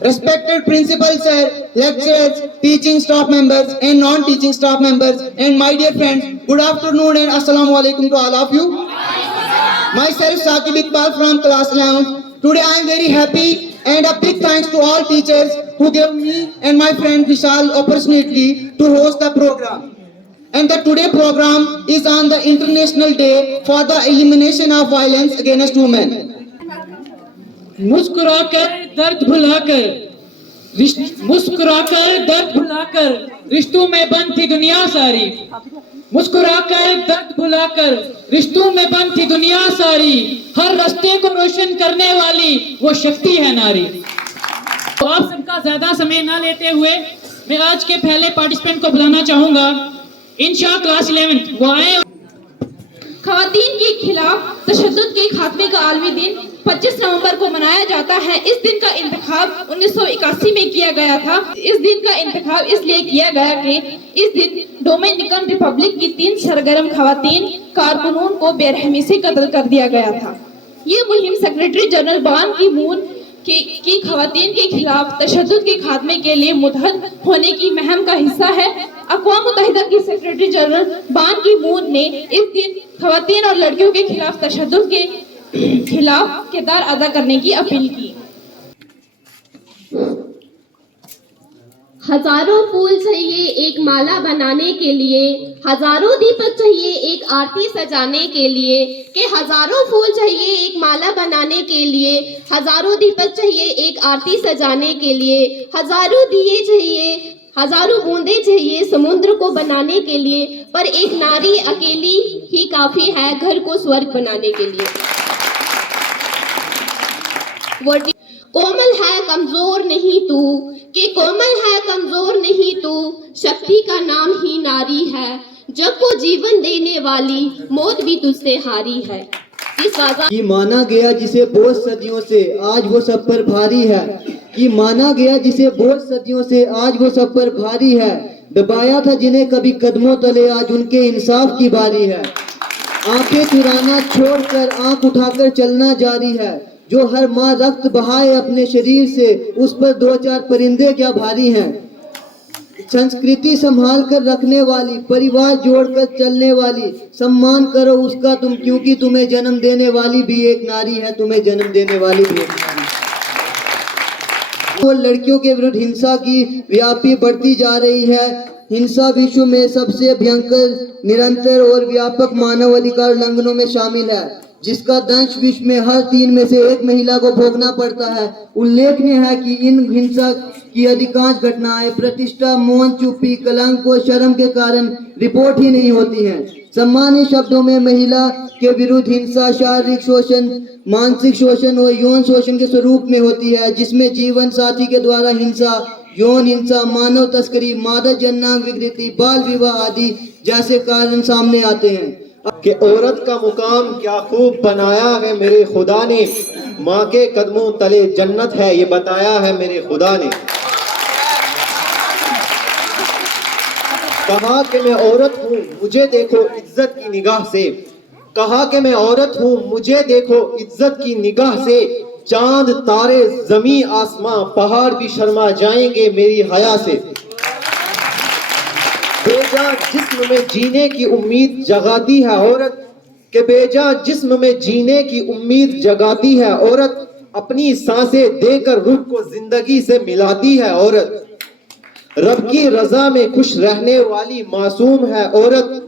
Respected principal sir, lecturers, teaching staff members and non-teaching staff members and my dear friends, good afternoon and assalamu alaikum to all of you. Myself Saqib Iqbal from class 11. Today I am very happy and a big thanks to all teachers who gave me and my friend Vishal opportunity to host the program. And the today program is on the International Day for the Elimination of Violence Against Women. मुस्कुराकर दर्द भुलाकर रिश्तों में बंद थी दुनिया सारी। मुस्कुराकर दर्द भुलाकर रिश्तों में बंद थी दुनिया सारी। हर रास्ते को रोशन करने वाली वो शक्ति है नारी। तो आप सबका ज्यादा समय ना लेते हुए मैं आज के पहले पार्टिसिपेंट को बुलाना चाहूंगा। इंशा क्लास 11 वो आए। खवातीन के खिलाफ तशद्दुद के खात्मे का आलमी दिन 25 नवंबर को मनाया जाता है। इस दिन का इंतखाब 1981 में किया गया था। इस दिन का इंतखाब इसलिए किया गया कि इस दिन डोमिनिकन रिपब्लिक की 3 सरगर्म खवातीन कारकुनों को बेरहमी से कत्ल कर दिया गया था। ये मुहिम सेक्रेटरी जनरल बान की मून की खवातीन के खिलाफ तशद्दुद के खात्मे के लिए मुतहद होने की मुहिम का हिस्सा है। अक़वाम मुत्तहिदा की सेक्रेटरी जनरल बान की मून ने इस दिन खवातीन और लड़कियों के खिलाफ तशद्दुद के खिलाफ किरदार अदा करने की अपील की। हजारों फूल चाहिए एक माला बनाने के लिए, हजारों दीपक चाहिए एक आरती सजाने के लिए, कि हजारों फूल चाहिए एक माला बनाने के लिए, हजारों दीपक चाहिए एक आरती सजाने के लिए, हजारों दिए चाहिए, हजारों बूंदे चाहिए समुद्र को बनाने के लिए, पर एक नारी अकेली ही काफी है घर को स्वर्ग बनाने के लिए। कोमल है कमजोर नहीं तू, कि कोमल है कमजोर नहीं तू, शक्ति का नाम ही नारी है, जग को जीवन देने वाली मौत भी तुझसे हारी है। कि माना गया जिसे बोझ सदियों से आज वो सब पर भारी है, कि माना गया जिसे बोझ सदियों से आज वो सब पर भारी है, दबाया था जिन्हें कभी कदमों तले आज उनके इंसाफ की बारी है। आंखें चुराना छोड़कर आंख उठाकर चलना जारी है, जो हर माँ रक्त बहाए अपने शरीर से उस पर 2-4 परिंदे क्या भारी हैं। संस्कृति संभाल कर रखने वाली, परिवार जोड़कर चलने वाली, सम्मान करो उसका तुम, क्योंकि तुम्हें जन्म देने वाली भी एक नारी है, तुम्हें जन्म देने वाली भी एक नारी है। और लड़कियों के विरुद्ध हिंसा की व्यापी बढ़ती जा रही है। हिंसा विश्व में सबसे भयंकर, निरंतर और व्यापक मानव अधिकार उल्लंघनों में शामिल है, जिसका दंश विश्व में हर 3 में से 1 महिला को भोगना पड़ता है। उल्लेखनीय है कि इन हिंसा की अधिकांश घटनाएं प्रतिष्ठा, मौन, चुप्पी, कलंक और शर्म के कारण रिपोर्ट ही नहीं होती हैं। सामान्य शब्दों में महिला के विरुद्ध हिंसा शारीरिक शोषण, मानसिक शोषण और यौन शोषण के स्वरूप में होती है, जिसमें जीवन साथी के द्वारा हिंसा, यौन हिंसा, मानव तस्करी, मादक जननांग विकृति, बाल विवाह आदि जैसे कारण सामने आते हैं। कि औरत का मुकाम क्या खूब बनाया है मेरे खुदा ने, माँ के कदमों तले जन्नत है ये बताया है मेरे खुदा ने। कहा कि मैं औरत हूँ मुझे देखो इज्जत की निगाह से, कहा कि मैं औरत हूँ मुझे देखो इज्जत की निगाह से, चांद तारे जमी आसमां पहाड़ भी शर्मा जाएंगे मेरी हया से। बेजा जिस्म में जीने की उम्मीद जगाती है औरत, के बेजा जिस्म में जीने की उम्मीद जगाती है औरत, अपनी सांसें देकर रूह को जिंदगी से मिलाती है औरत। रब की रजा में खुश रहने वाली मासूम है औरत,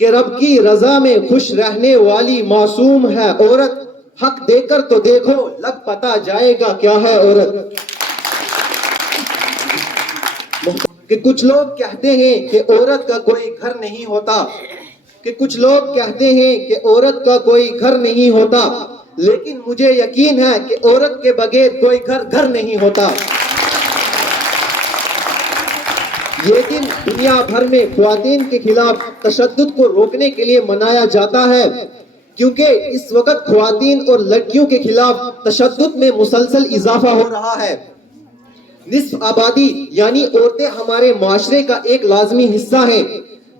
के रब की रजा में खुश रहने वाली मासूम है औरत, हक देकर तो देखो लग पता जाएगा क्या है औरत। कि कुछ लोग कहते हैं कि औरत का कोई घर नहीं होता, कि कुछ लोग कहते हैं कि औरत का कोई घर नहीं होता, लेकिन मुझे यकीन है कि औरत के बगैर कोई घर नहीं होता। ये दिन दुनिया भर में ख्वातीन के खिलाफ तशद्दुद को रोकने के लिए मनाया जाता है, क्योंकि इस वक्त ख्वातीन और लड़कियों के खिलाफ तशद्दुद में मुसलसल इजाफा हो रहा है। निस्फ आबादी यानी औरतें हमारे माशरे का एक लाजमी हिस्सा हैं,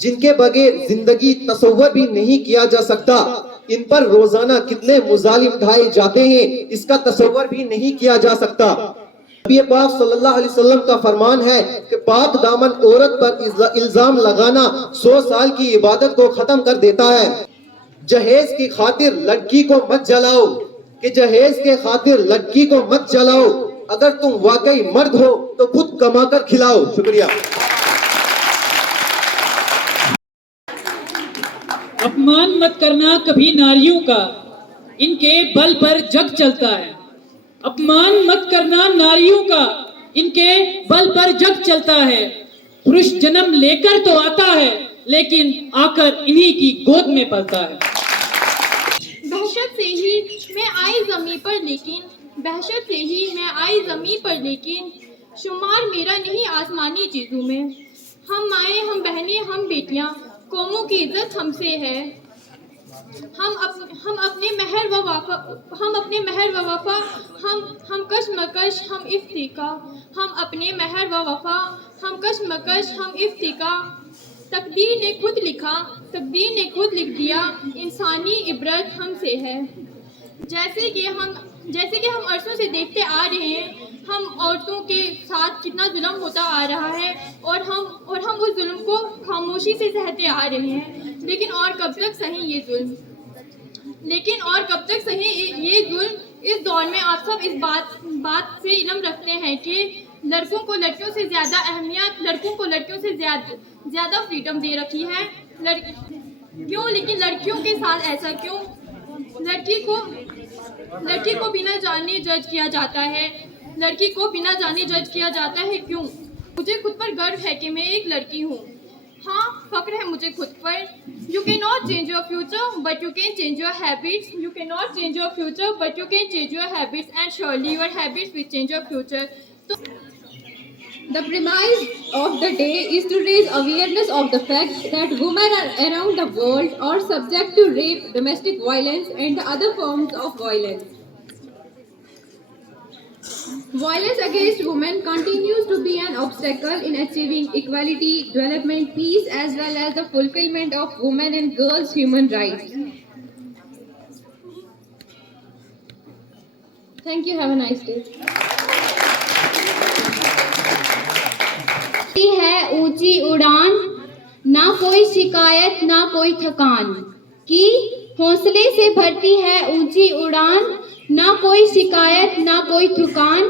जिनके बगैर जिंदगी तसव्वुर भी नहीं किया जा सकता। इन पर रोजाना कितने मुजालिम ढाए जाते हैं इसका तसव्वुर भी नहीं किया जा सकता। नबी पाक सल्लल्लाहु अलैहि वसल्लम का फरमान है कि पाक दामन औरत पर इल्जाम लगाना 100 साल की इबादत को खत्म कर देता है। जहेज की खातिर लड़की को मत जलाओ, कि जहेज के खातिर लड़की को मत जलाओ। अगर तुम वाकई मर्द हो तो खुद कमाकर खिलाओ। शुक्रिया। अपमान मत करना कभी नारियों का, इनके बल पर जग चलता है। अपमान मत करना नारियों का, इनके बल पर जग चलता है। पुरुष जन्म लेकर तो आता है, लेकिन आकर इन्हीं की गोद में पलता है। बहशत से ही मैं आई ज़मीं पर लेकिन, बहशत से ही मैं आई ज़मीं पर लेकिन, शुमार मेरा नहीं आसमानी चीज़ों में। हम माएँ, हम बहनें, हम बेटियाँ, कौमों की इज्जत हमसे है। हम अपने महर व वफा, हम कशमकश, हम इफ्तिका, हम अपने महर व वफा, हम कशमकश, हम इफ्तिका। तकदीर ने खुद लिखा, तकदीर ने खुद लिख दिया, इंसानी इबरत हमसे है। जैसे कि हम अरसों से देखते आ रहे हैं, हम औरतों के साथ कितना जुल्म होता आ रहा है और हम उस जुल्म को खामोशी से सहते आ रहे हैं। लेकिन और कब तक सही ये जुल्म, लेकिन और कब तक सही ये जुल्म। इस दौर में आप सब इस बात से इल्म रखते हैं कि लड़कों को लड़कियों से ज़्यादा अहमियत, लड़कों को लड़कियों से ज़्यादा फ्रीडम दे रखी है। क्यों? लेकिन लड़कियों के साथ ऐसा क्यों? लड़की को बिना जाने जज किया जाता है, लड़की को बिना जाने जज किया जाता है। क्यों? मुझे खुद पर गर्व है कि मैं एक लड़की हूँ। हाँ, फख्र है मुझे खुद पर। You can not change your future but you can change your habits. You can not change your future but you can change your habits and surely your habits will change your future. The premise of the day is to raise awareness of the fact that women around the world are subject to rape, domestic violence, and other forms of violence. Violence against women continues to be an obstacle in achieving equality, development, peace, as well as the fulfillment of women and girls' human rights. Thank you. Have a nice day. है ऊंची उड़ान, ना कोई शिकायत ना कोई थकान, कि हौसले से भरती है ऊंची उड़ान, ना कोई शिकायत ना कोई थकान।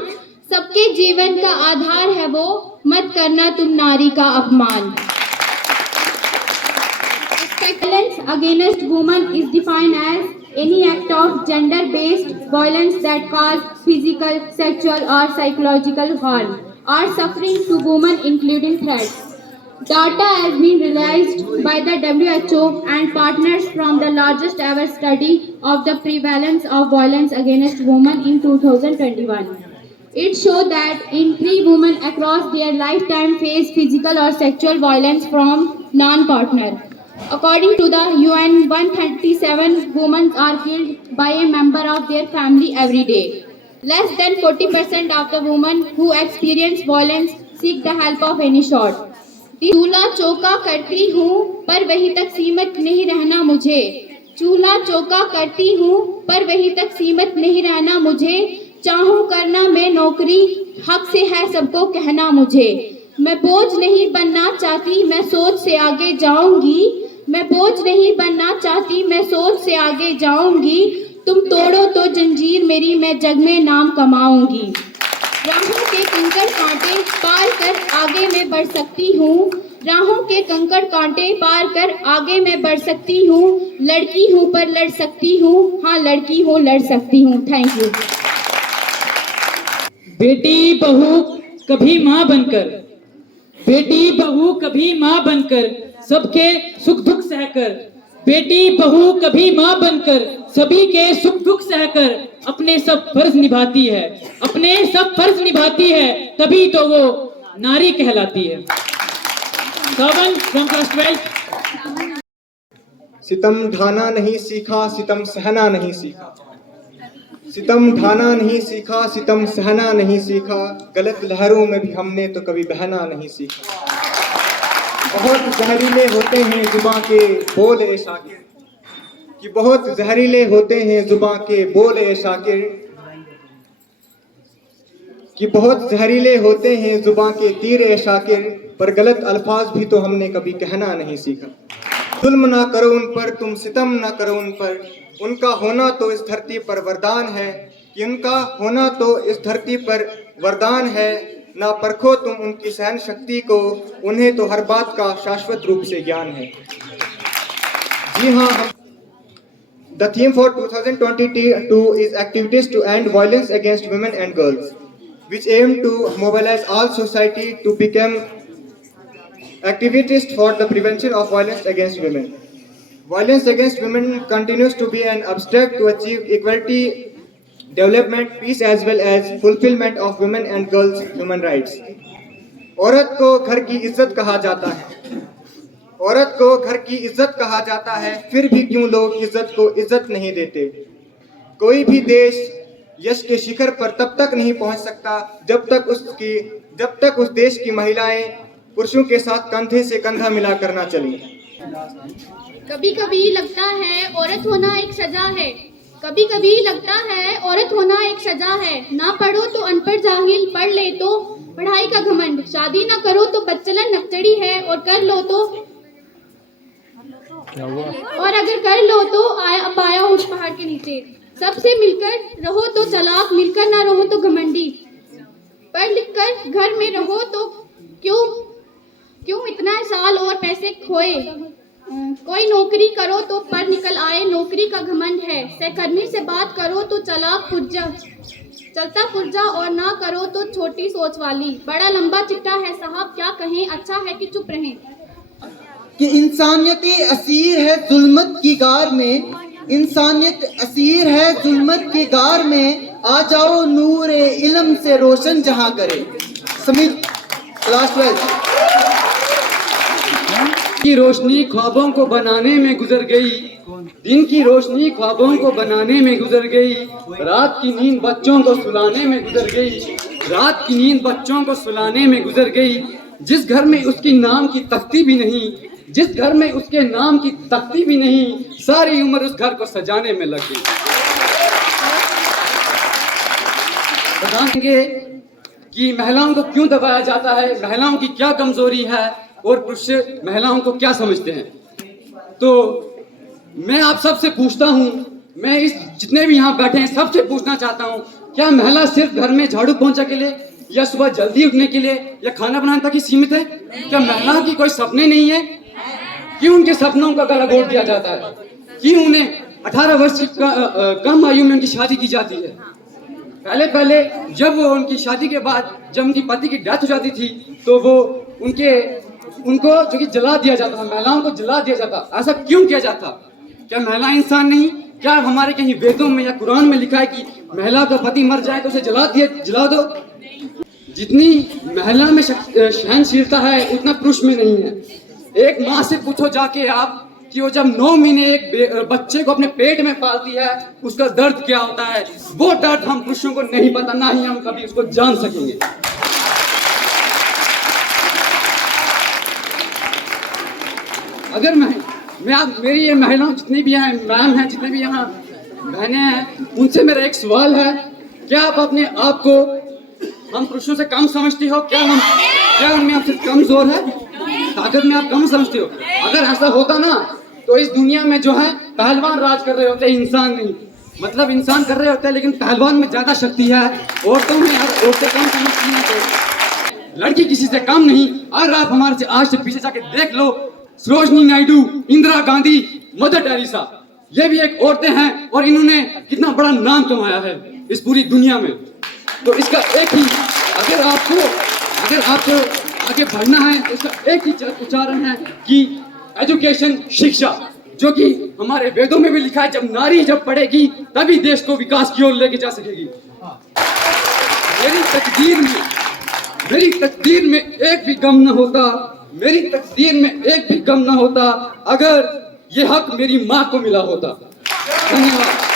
सबके जीवन का आधार है वो, मत करना तुम नारी का अपमान। Violence against women is defined as any act of gender-based violence that cause physical, sexual or psychological harm or suffering to women, including threats. Data has been released by the WHO and partners from the largest ever study of the prevalence of violence against women in 2021. It showed that in 3 women across their lifetime face physical or sexual violence from non-partner. According to the UN, 137 women are killed by a member of their family every day. Less than 40% of the women who experience violence seek the help of any sort. चूल्हा चौका करती हूँ पर वहीं तक सीमित नहीं रहना मुझे। चूल्हा चौका करती हूँ पर वहीं तक सीमित नहीं रहना मुझे। चाहूँ करना मैं नौकरी, हक से है सबको कहना मुझे। मैं बोझ नहीं बनना चाहती, मैं सोच से आगे जाऊंगी। मैं बोझ नहीं बनना चाहती, मैं सोच से आगे जाऊंगी। तुम तोड़ो तो जंजीर मेरी, मैं जग में नाम कमाऊंगी। राहों के कंकड़ कांटे पार कर आगे मैं बढ़ सकती हूँ। राहों के कंकड़ कांटे पार कर आगे मैं बढ़ सकती हूँ। लड़की हूँ पर लड़ सकती हूँ, हाँ लड़की हूँ लड़ सकती हूँ। Thank you. बेटी बहू कभी माँ बनकर, बेटी बहू कभी माँ बनकर, सबके सुख दुख सहकर। बेटी बहू कभी माँ बनकर, सभी के सुख दुख सहकर अपने सब फर्ज निभाती है, अपने सब फर्ज निभाती है, तभी तो वो नारी कहलाती है। सावन फ्रॉम क्लास 12। सितम ढाना नहीं सीखा, सितम सहना नहीं सीखा। सितम ढाना नहीं सीखा, सितम सहना नहीं सीखा। गलत लहरों में भी हमने तो कभी बहना नहीं सीखा। बहुत जहरीले होते हैं जुबां के बोल ए शाकिर, कि बहुत जहरीले होते हैं जुबां के बोल ए शाकिर। कि बहुत जहरीले होते हैं जुबां के तीर ए शाकिर, पर गलत अल्फाज भी तो हमने कभी कहना नहीं सीखा। जुल्म ना करो उन पर, तुम सितम ना करो उन पर, उनका होना तो इस धरती पर वरदान है, कि उनका होना तो इस धरती पर वरदान है। ना परखो तुम उनकी सहन शक्ति को, उन्हें तो हर बात का शाश्वत रूप से ज्ञान है। जी हाँ, The theme for 2022 is activities to end violence against women and girls, which aim to mobilize all society to become activists for the prevention of violence against women. Violence against women continues to be an obstacle to achieve equality, development, peace as well as fulfillment of women and girls' human rights. औरत को घर की इज्जत कहा जाता है, औरत को घर की इज्जत कहा जाता है, फिर भी क्यों लोग इज्जत को इज्जत नहीं देते। कोई भी देश यश के शिखर पर तब तक नहीं पहुंच सकता जब तक उस देश की महिलाएं पुरुषों के साथ कंधे से कंधा मिला करना चलें। कभी कभी लगता है औरत होना एक सजा है, कभी कभी लगता है औरत होना एक सजा है। ना पढ़ो तो अनपढ़ जाहिल, पढ़ ले तो पढ़ाई का घमंड, शादी ना करो तो बच्चलन नकचड़ी है, और कर लो तो और अगर कर लो तो पाया उस पहाड़ के नीचे। सबसे मिलकर रहो तो चालाक, मिलकर ना रहो तो घमंडी, पढ़ लिख कर घर में रहो तो क्यों इतना साल और पैसे खोए। कोई नौकरी करो तो पढ़ निकल आए, नौकरी का घमंड है। सहकर्मी से बात करो तो चालाक चलता पुर्जा, और ना करो तो छोटी सोच वाली। बड़ा लंबा चिट्ठा है साहब, क्या कहें, अच्छा है कि चुप रहें। कि इंसानियत असीर है जुल्मत की गार में, इंसानियत असीर है जुल्मत की गार में, आ जाओ नूर इल्म से रोशन जहां करे। समीत क्लास 12। की रोशनी ख्वाबों को बनाने में गुजर गई, दिन की रोशनी ख्वाबों को बनाने में गुजर गई, रात की नींद बच्चों को सुलाने में गुजर गई, रात की नींद बच्चों को सुलाने में गुजर गई। जिस घर में उसकी नाम की तख्ती भी नहीं, जिस घर में उसके नाम की तख्ती भी नहीं, सारी उम्र उस घर को सजाने में लग गई। बताएंगे कि महिलाओं को क्यों दबाया जाता है, महिलाओं की क्या कमजोरी है और पुरुष महिलाओं को क्या समझते हैं। तो मैं आप सबसे पूछता हूँ, मैं इस जितने भी यहाँ बैठे हैं सबसे पूछना चाहता हूँ, क्या महिला सिर्फ घर में झाड़ू पोंछा के लिए या सुबह जल्दी उठने के लिए या खाना बनाने तक ही सीमित है? क्या महिला की कोई सपने नहीं है? क्यों उनके सपनों का गला घोट दिया जाता है? क्यों उन्हें 18 वर्ष की कम आयु में उनकी शादी की जाती है? पहले जब वो उनकी शादी के बाद जब उनकी पति की डेथ हो जाती थी तो वो उनको जो कि जला दिया जाता था, महिलाओं को जला दिया जाता। ऐसा क्यों किया जाता? क्या महिला इंसान नहीं? क्या हमारे कहीं वेदों में या कुरान में लिखा है कि महिला का पति मर जाए तो उसे जला दो? जितनी महिला में सहनशीलता है उतना पुरुष में नहीं है। एक माँ से पूछो जाके आप कि वो जब 9 महीने एक बच्चे को अपने पेट में पालती है उसका दर्द क्या होता है। वो दर्द हम पुरुषों को नहीं पता, ना ही हम कभी उसको जान सकेंगे। अगर मेरी ये महिलाओं जितनी भी हैं, मैम हैं, जितने भी यहाँ बहनें हैं, उनसे मेरा एक सवाल है, क्या आप अपने आप को हम पुरुषों से कम समझती हो? क्या उनमें आपसे कमजोर है? ताकत में आप कम समझते हो? अगर ऐसा होता ना तो इस दुनिया में जो है पहलवान राज कर रहे होते, इंसान नहीं। मतलब इंसान कर रहे होते हैं लेकिन पहलवान में ज्यादा शक्ति है। औरतों में औरतें कम समझती हैं तो लड़की किसी से कम नहीं। अगर आप हमारे से आज से पीछे जाके देख लो, सरोजनी नायडू, इंदिरा गांधी, मदर टेरेसा, ये भी एक औरतें हैं और इन्होंने कितना बड़ा नाम कमाया है इस पूरी दुनिया में। तो इसका एक ही, अगर आपको आगे बढ़ना है तो इसका एक ही उच्चारण है कि एजुकेशन, शिक्षा, जो कि हमारे वेदों में भी लिखा है, जब नारी जब पढ़ेगी तभी देश को विकास की ओर लेके जा सकेगी। मेरी तकदीर में एक भी गम न होता, मेरी तकदीर में एक भी गम न होता अगर ये हक मेरी माँ को मिला होता। धन्यवाद।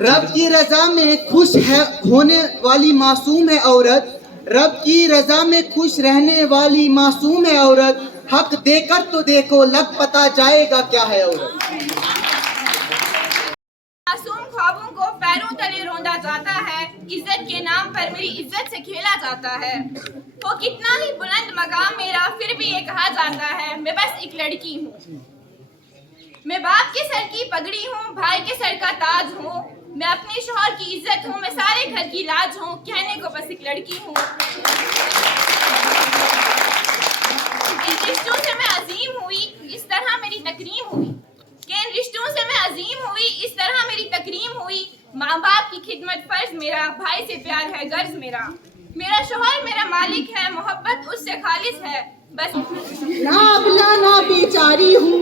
रब की रजा में खुश है होने वाली मासूम है औरत, रब की रजा में खुश रहने वाली मासूम है औरत, हक देकर तो देखो लग पता जाएगा क्या है औरत। मासूम ख्वाबों को पैरों तले रौंदा जाता है, इज्जत के नाम पर मेरी इज्जत से खेला जाता है। वो कितना ही बुलंद मकाम मेरा, फिर भी ये कहा जाता है मैं बस एक लड़की हूँ। मैं बाप के सर की पगड़ी हूँ, भाई के सर का ताज हूँ, मैं अपने शौहर की इज्जत हूँ, मैं सारे घर की लाज हूँ, कहने को बस एक लड़की हूँ। इन रिश्तों से मैं अजीम हुई, इस तरह मेरी तकरीम हुई। कि इन रिश्तों से मैं अजीम हुई, इस तरह मेरी तकरीम हुई। माँ बाप की खिदमत फर्ज मेरा, भाई से प्यार है गर्ज मेरा। मेरा शौहर मेरा मालिक है, मोहब्बत उससे खालिस है बस। ना अबला ना बेचारी हूँ,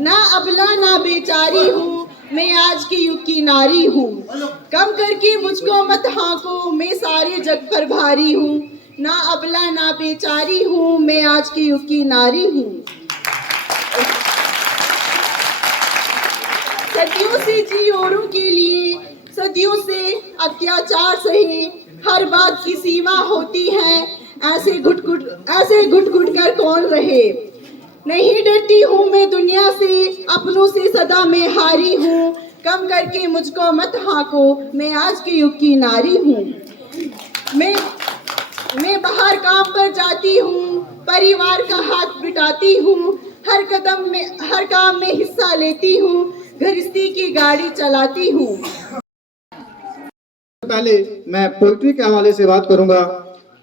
ना अबला ना बेचारी हूँ, मैं आज के युग की नारी हूँ। कम करके मुझको मत हाँको, मैं सारे जग पर भारी हूँ। ना अबला ना बेचारी हूँ, मैं आज के युग की नारी हूँ। सदियों से जी औरों के लिए, सदियों से अत्याचार सहे, हर बात की सीमा होती है, ऐसे घुट घुट कर कौन रहे। नहीं डरती हूँ मैं दुनिया से, अपनों से सदा मैं हारी हूँ। कम करके मुझको मत हाँको, मैं आज के युग की नारी हूँ। मैं बाहर काम पर जाती हूँ, परिवार का हाथ बिटाती हूँ, हर काम में हिस्सा लेती हूँ, गृहस्थी की गाड़ी चलाती हूँ। पहले मैं पोइट्री के हवाले से बात करूंगा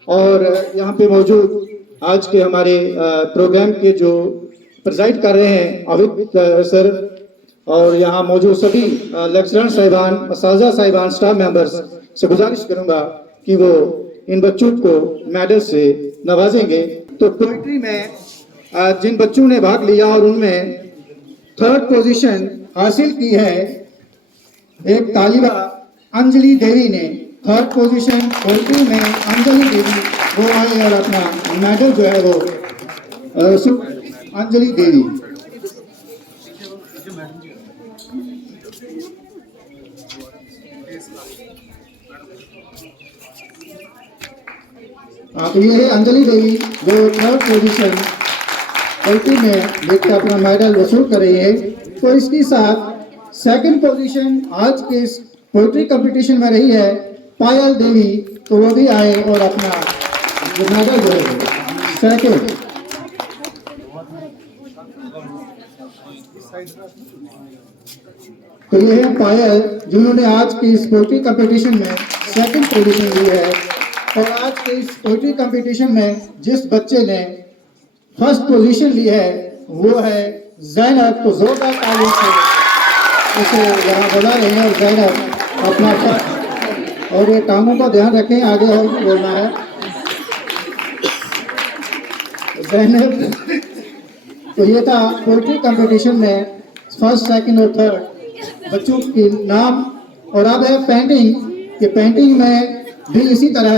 और यहाँ पे मौजूद आज के हमारे प्रोग्राम के जो प्रेजाइड कर रहे हैं अविद सर और यहाँ मौजूद सभी लेक्चरर साहिबान, असातिज़ा साहिबान, स्टाफ मेंबर्स से गुजारिश करूंगा कि वो इन बच्चों को मेडल से नवाजेंगे। तो पोइट्री में जिन बच्चों ने भाग लिया और उनमें 3rd पोजीशन हासिल की है, एक तालिबा अंजलि देवी ने 3rd पोजीशन पोइट्री में अंजलि देवी वो आए और अपना मेडल जो है वो अंजलि देवी। तो ये है अंजलि देवी जो 3rd पोजीशन पोइट्री में लेकर अपना मेडल वसूल कर रही है। तो इसके साथ 2nd पोजीशन आज के इस पोइट्री कंपटीशन में रही है पायल देवी, तो वो भी आए और अपना मेडल जो है 2nd। तो ये है पायल जिन्होंने आज के इस पोइट्री कंपटीशन में 2nd पोजीशन ली है। और आज के इस पोइट्री कंपटीशन में जिस बच्चे ने 1st पोजीशन ली है वो है ज़ैनब। तो जोरदार तालियों से उसे यहाँ बुला रहे हैं। और ज़ैनब अपना फर्स्ट और ये कामों का ध्यान रखें, आगे और बोलना है। ज़ैनब, तो ये था पोइट्री कंपटीशन में 1st, 2nd और 3rd बच्चों के नाम। और अब है पेंटिंग, कि पेंटिंग में भी इसी तरह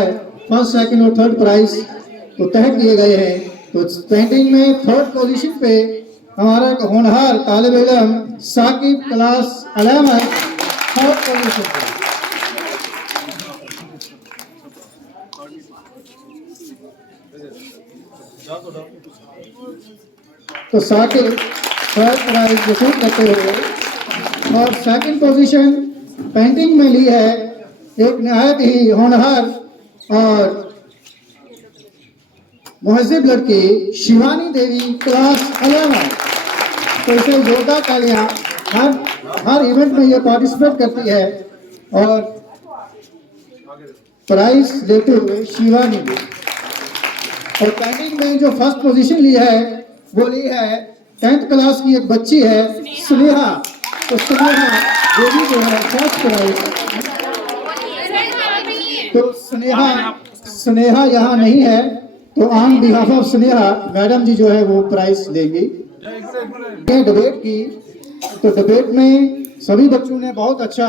1st, 2nd और 3rd प्राइज तो तय किए गए हैं। तो पेंटिंग में 3rd पोजीशन पे हमारा होनहार तालिब इल्म साकिब क्लास 11 3rd पोजीशन पे। तो साकिब 3rd प्राइज वसूल करते हुए और 2nd पोजीशन पेंटिंग में ली है एक नहायत ही होनहार और मुहज्जिब लड़की शिवानी देवी क्लास 11। तो इसे जोरदार तालियां, हर इवेंट में ये पार्टिसिपेट करती है और प्राइज लेते हुए शिवानी देवी। और पेंटिंग में जो 1st पोजीशन ली है वो ली है 10th क्लास की एक बच्ची है स्नेहा। तो स्नेहा देवी जो है 1st प्राइज। तो स्नेहा यहाँ नहीं है, तो on behalf of Sneha madam ji जो है वो प्राइज लेंगी। डिबेट की, तो डिबेट में सभी बच्चों ने बहुत अच्छा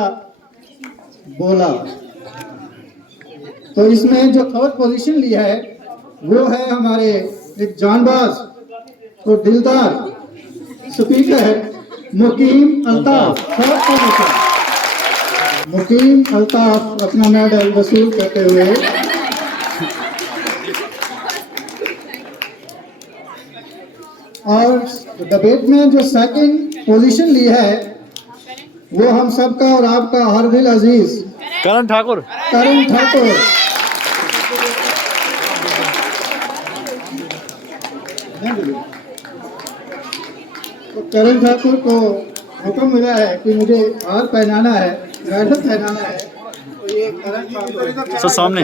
बोला। तो इसमें जो 3rd पोजीशन ली है वो है हमारे एक जानबाज और दिलदार स्पीकर मुकीम अल्ताफ। 3rd पोजीशन मुकीम अल्ताफ अपना मेडल वसूल करते हुए। और डिबेट में जो 2nd पोजीशन ली है वो हम सबका और आपका हर दिल अजीज करण ठाकुर। तो करण ठाकुर को हुक्म मिला है कि मुझे हार पहनाना है, मेडल पहनाना है, तो ये करण ठाकुर सर सामने।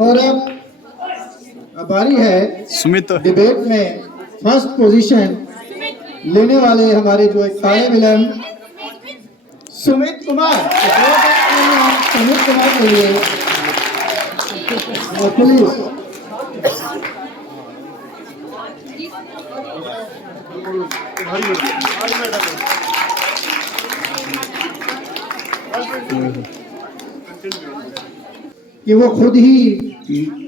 और अब बारी है सुमित डिबेट में फर्स्ट पोजीशन लेने वाले हमारे जो एक तालिब इल्म सुमित कुमार। सुमित कुमार के लिए प्लीज। कि वो खुद ही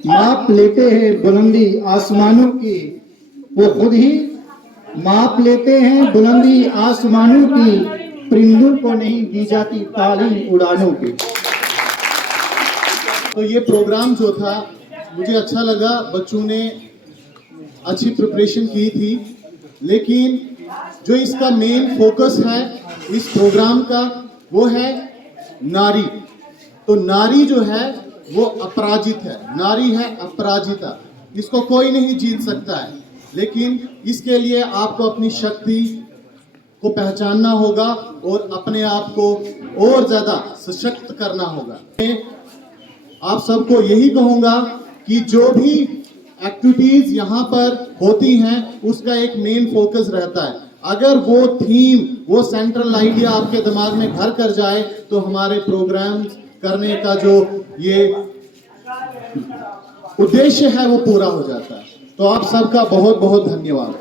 माप लेते हैं बुलंदी आसमानों की, वो खुद ही माप लेते हैं बुलंदी आसमानों की, परिंदों को नहीं दी जाती तालीम उड़ानों की। तो ये प्रोग्राम जो था मुझे अच्छा लगा, बच्चों ने अच्छी प्रिपरेशन की थी, लेकिन जो इसका मेन फोकस है इस प्रोग्राम का वो है नारी। तो नारी जो है वो अपराजित है, नारी है अपराजिता, इसको कोई नहीं जीत सकता है, लेकिन इसके लिए आपको अपनी शक्ति को पहचानना होगा और अपने आप को और ज्यादा सशक्त करना होगा। मैं आप सबको यही कहूंगा कि जो भी एक्टिविटीज यहाँ पर होती हैं उसका एक मेन फोकस रहता है। अगर वो थीम, वो सेंट्रल आइडिया आपके दिमाग में घर कर जाए तो हमारे प्रोग्राम्स करने का जो ये उद्देश्य है वो पूरा हो जाता है। तो आप सबका बहुत बहुत धन्यवाद।